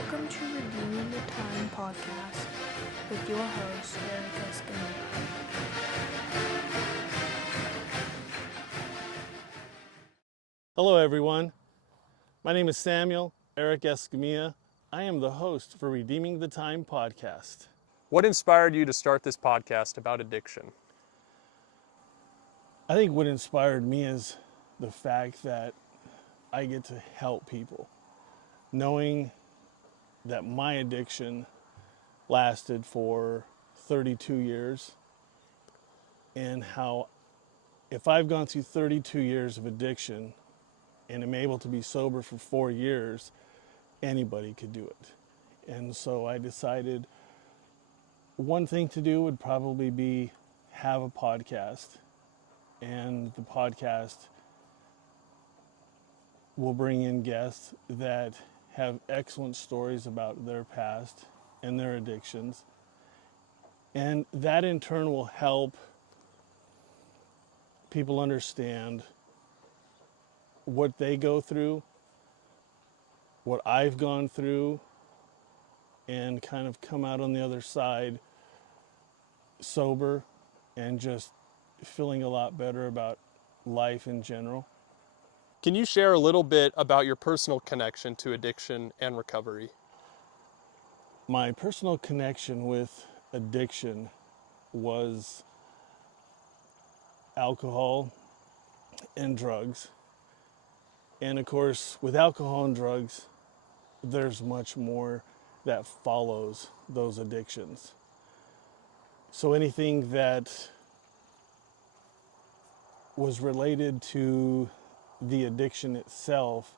Welcome to Redeeming the Time podcast with your host, Eric Escamilla. Hello everyone, my name is Samuel Eric Escamilla. I am the host for Redeeming the Time podcast. What inspired you to start this podcast about addiction? I think what inspired me is the fact that I get to help people. Knowing that my addiction lasted for 32 years and how if I've gone through 32 years of addiction and am able to be sober for 4 years, anybody could do it. And so I decided one thing to do would probably be have a podcast, and the podcast will bring in guests that have excellent stories about their past and their addictions, and that in turn will help people understand what they go through, what I've gone through, and kind of come out on the other side sober and just feeling a lot better about life in general. Can you share a little bit about your personal connection to addiction and recovery? My personal connection with addiction was alcohol and drugs. And of course, with alcohol and drugs, there's much more that follows those addictions. So anything that was related to the addiction itself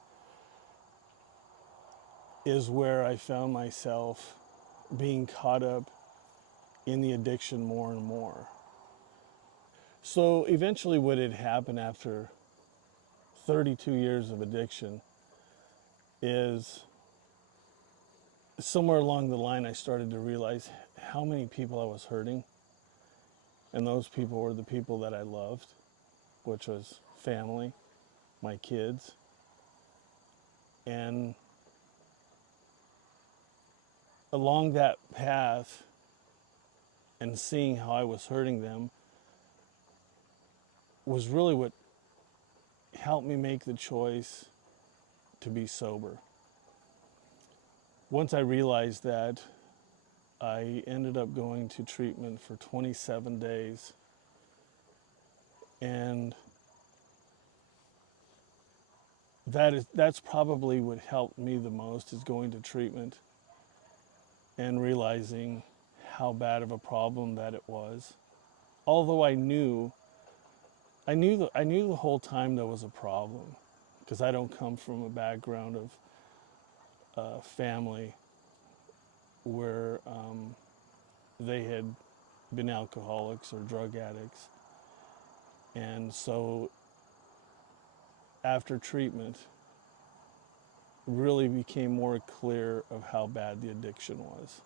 is where I found myself being caught up in the addiction more and more. So eventually what had happened after 32 years of addiction is somewhere along the line I started to realize how many people I was hurting. And those people were the people that I loved, which was family, my kids. And along that path and seeing how I was hurting them was really what helped me make the choice to be sober. Once I realized that, I ended up going to treatment for 27 days. And that's probably what helped me the most, is going to treatment and realizing how bad of a problem that it was. Although I knew the whole time there was a problem, because I don't come from a background of family where they had been alcoholics or drug addicts. And so after treatment, really became more clear of how bad the addiction was.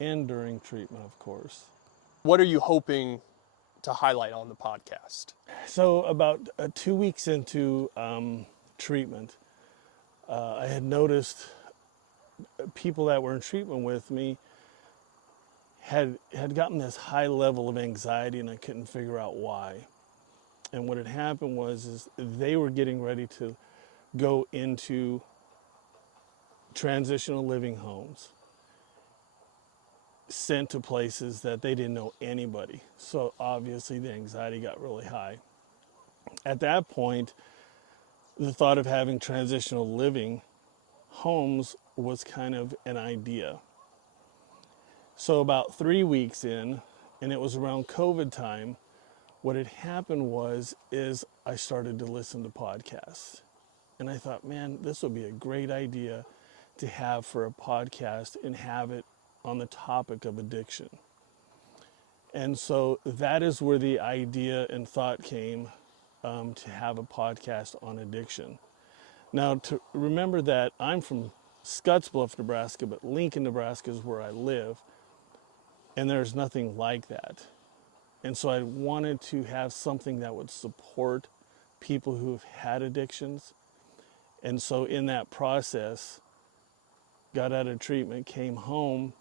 And during treatment, of course. What are you hoping to highlight on the podcast? So about 2 weeks into treatment, I had noticed people that were in treatment with me had gotten this high level of anxiety, and I couldn't figure out why. And what had happened was they were getting ready to go into transitional living homes, sent to places that they didn't know anybody. So obviously the anxiety got really high. At that point, the thought of having transitional living homes was kind of an idea. So about 3 weeks in, and it was around COVID time, what had happened is I started to listen to podcasts. And I thought, man, this would be a great idea to have for a podcast and have it on the topic of addiction. And so that is where the idea and thought came to have a podcast on addiction. Now, to remember that I'm from Scottsbluff, Nebraska, but Lincoln, Nebraska is where I live, and there's nothing like that. And so I wanted to have something that would support people who've had addictions. And so in that process, got out of treatment, came home,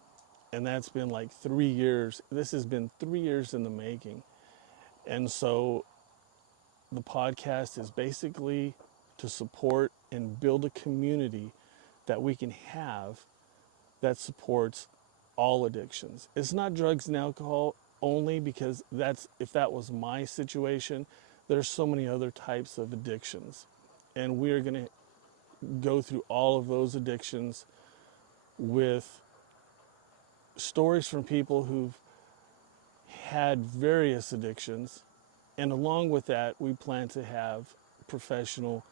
and that's been like 3 years. This has been 3 years in the making. And so the podcast is basically to support and build a community that we can have that supports all addictions. It's not drugs and alcohol only, because if that was my situation, there's so many other types of addictions. And we're going to go through all of those addictions with stories from people who've had various addictions. And along with that, we plan to have professional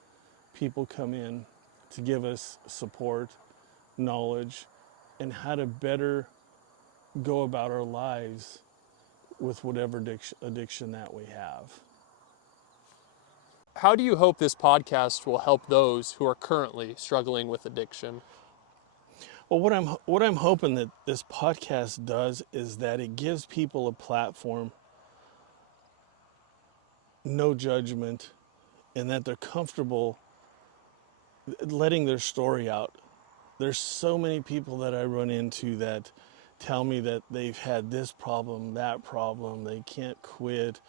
people come in to give us support, knowledge, and how to better go about our lives with whatever addiction that we have. How do you hope this podcast will help those who are currently struggling with addiction? Well, what I'm hoping that this podcast does is that it gives people a platform, no judgment, and that they're comfortable letting their story out. There's so many people that I run into that tell me that they've had this problem, that problem, they can't quit,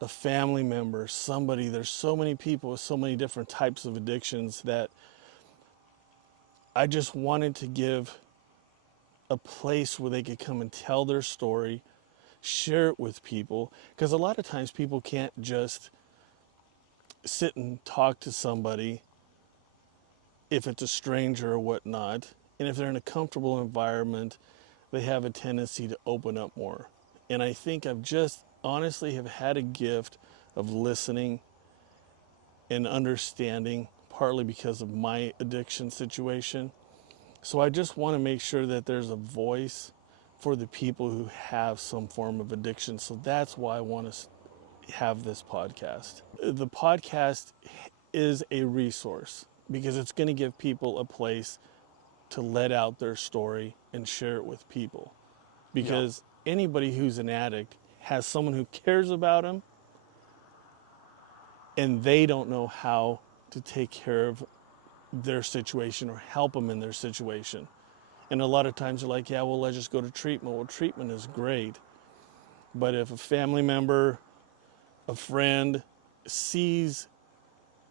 a family member, somebody. There's so many people with so many different types of addictions that I just wanted to give a place where they could come and tell their story, share it with people, because a lot of times people can't just sit and talk to somebody if it's a stranger or whatnot. And if they're in a comfortable environment, they have a tendency to open up more. And I think I've just honestly have had a gift of listening and understanding, partly because of my addiction situation. So I just want to make sure that there's a voice for the people who have some form of addiction. So that's why I want to have this podcast. The podcast is a resource because it's going to give people a place to let out their story and share it with people. Because anybody who's an addict has someone who cares about them, and they don't know how to take care of their situation or help them in their situation. And a lot of times they're like, yeah, well, let's just go to treatment. Well, treatment is great. But if a family member, a friend sees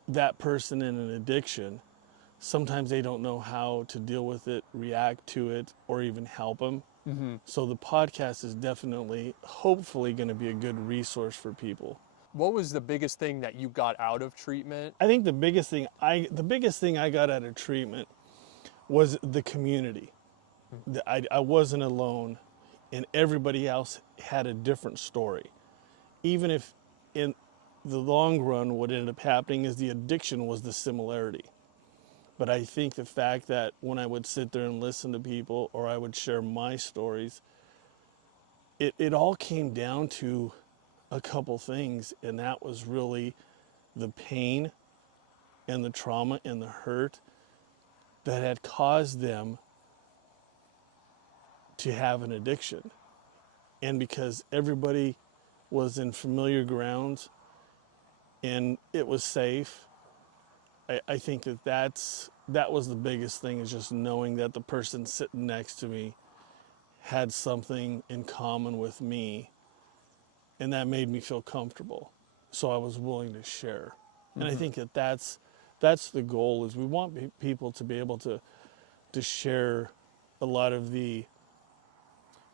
that person in an addiction, sometimes they don't know how to deal with it, react to it, or even help them. Mm-hmm. So the podcast is definitely, hopefully, going to be a good resource for people. What was the biggest thing that you got out of treatment? I think the biggest thing I got out of treatment was the community. I wasn't alone, and everybody else had a different story. Even if in the long run what ended up happening is the addiction was the similarity. But I think the fact that when I would sit there and listen to people, or I would share my stories, it all came down to a couple things, and that was really the pain and the trauma and the hurt that had caused them to have an addiction. And because everybody was in familiar grounds and it was safe, I think that was the biggest thing, is just knowing that the person sitting next to me had something in common with me, and that made me feel comfortable. So I was willing to share. And I think that's the goal, is we want people to be able to share a lot of the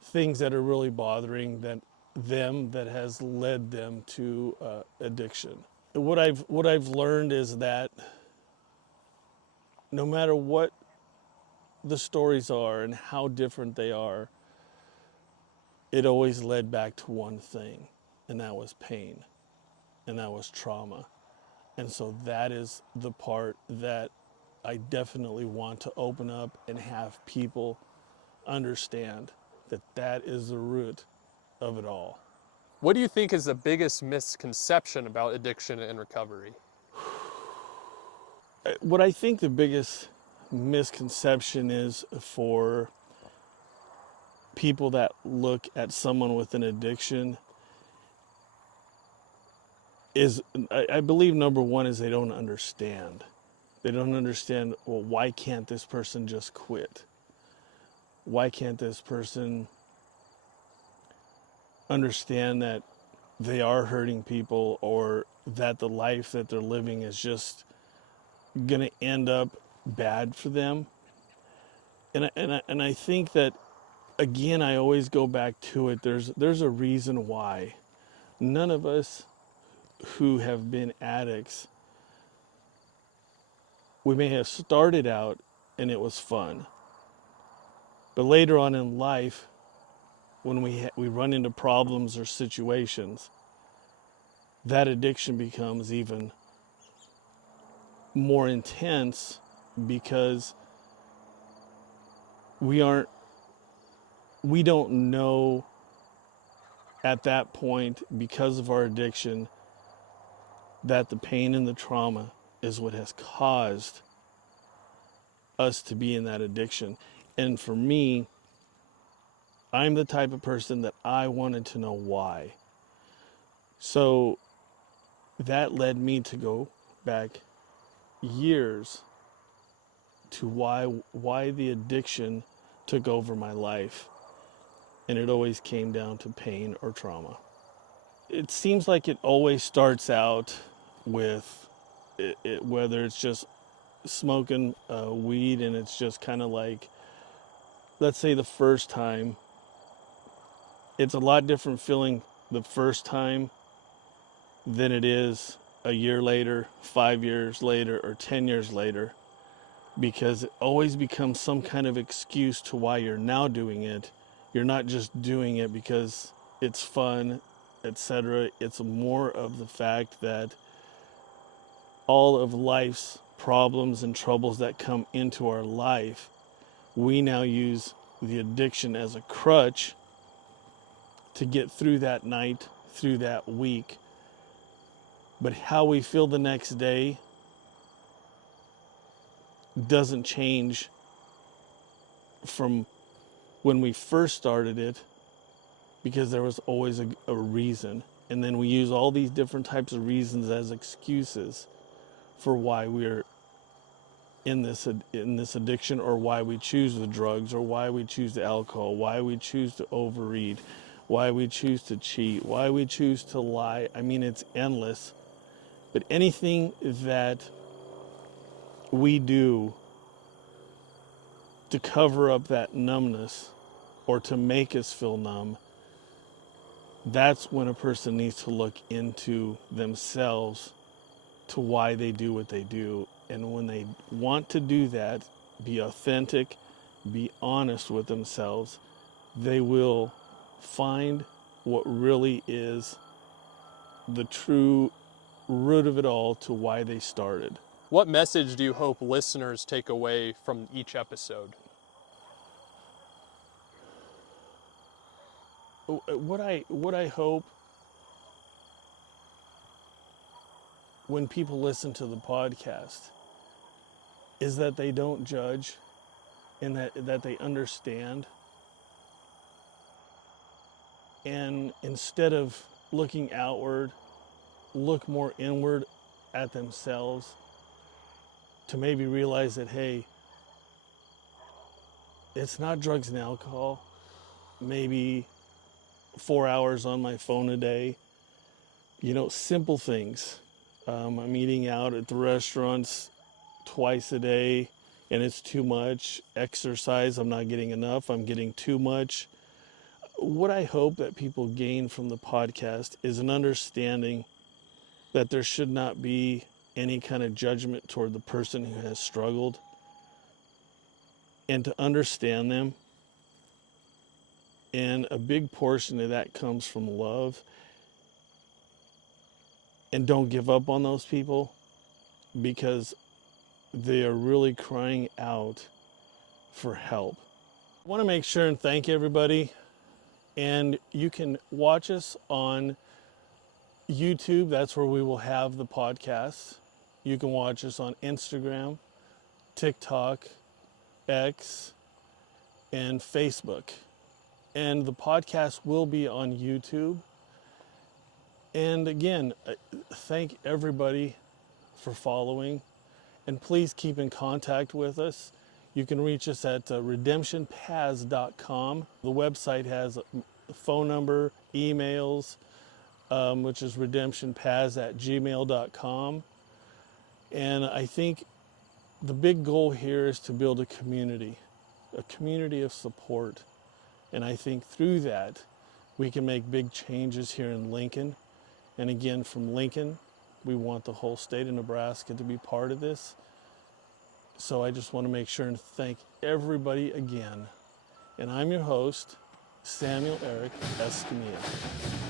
things that are really bothering that has led them to addiction. What I've learned is that no matter what the stories are and how different they are, it always led back to one thing, and that was pain, and that was trauma. And so that is the part that I definitely want to open up and have people understand, that that is the root of it all. What do you think is the biggest misconception about addiction and recovery? What I think the biggest misconception is for people that look at someone with an addiction is, I believe number one is they don't understand. They don't understand, well, why can't this person just quit? why can't this person understand that they are hurting people, or that the life that they're living is just going to end up bad for them? And I think that, again, I always go back to it. There's a reason why none of us who have been addicts, we may have started out and it was fun, but later on in life, when we run into problems or situations, that addiction becomes even more intense, because we don't know at that point, because of our addiction, that the pain and the trauma is what has caused us to be in that addiction. And for me, I'm the type of person that I wanted to know why. So that led me to go back years to why the addiction took over my life. And it always came down to pain or trauma. It seems like it always starts out with whether it's just smoking weed, and it's just kind of like, let's say the first time, it's a lot different feeling the first time than it is a year later, 5 years later, or 10 years later, because it always becomes some kind of excuse to why you're now doing it. You're not just doing it because it's fun, etc. It's more of the fact that all of life's problems and troubles that come into our life, we now use the addiction as a crutch to get through that night, through that week. But how we feel the next day doesn't change from when we first started it, because there was always a reason. And then we use all these different types of reasons as excuses for why we're in this addiction, or why we choose the drugs, or why we choose the alcohol, why we choose to overeat, why we choose to cheat, why we choose to lie. I mean, it's endless. But anything that we do to cover up that numbness, or to make us feel numb, that's when a person needs to look into themselves, to why they do what they do. And when they want to do that, be authentic, be honest with themselves, they will find what really is the true root of it all, to why they started. What message do you hope listeners take away from each episode? What I hope when people listen to the podcast is that they don't judge, and that they understand. And instead of looking outward, look more inward at themselves, to maybe realize that, hey, it's not drugs and alcohol. Maybe 4 hours on my phone a day, simple things. I'm eating out at the restaurants twice a day, and it's too much. Exercise, I'm not getting enough, I'm getting too much. What I hope that people gain from the podcast is an understanding that there should not be any kind of judgment toward the person who has struggled, and to understand them. And a big portion of that comes from love. And don't give up on those people, because they are really crying out for help. I want to make sure and thank everybody. And you can watch us on YouTube. That's where we will have the podcast. You can watch us on Instagram, TikTok, X, and Facebook. And the podcast will be on YouTube. And again, thank everybody for following. And please keep in contact with us. You can reach us at redemptionpaths.com. The website has a phone number, emails, which is redemptionpaths@gmail.com. And I think the big goal here is to build a community of support. And I think through that, we can make big changes here in Lincoln. And again, from Lincoln, we want the whole state of Nebraska to be part of this. So I just want to make sure and thank everybody again. And I'm your host, Samuel Eric Escamilla.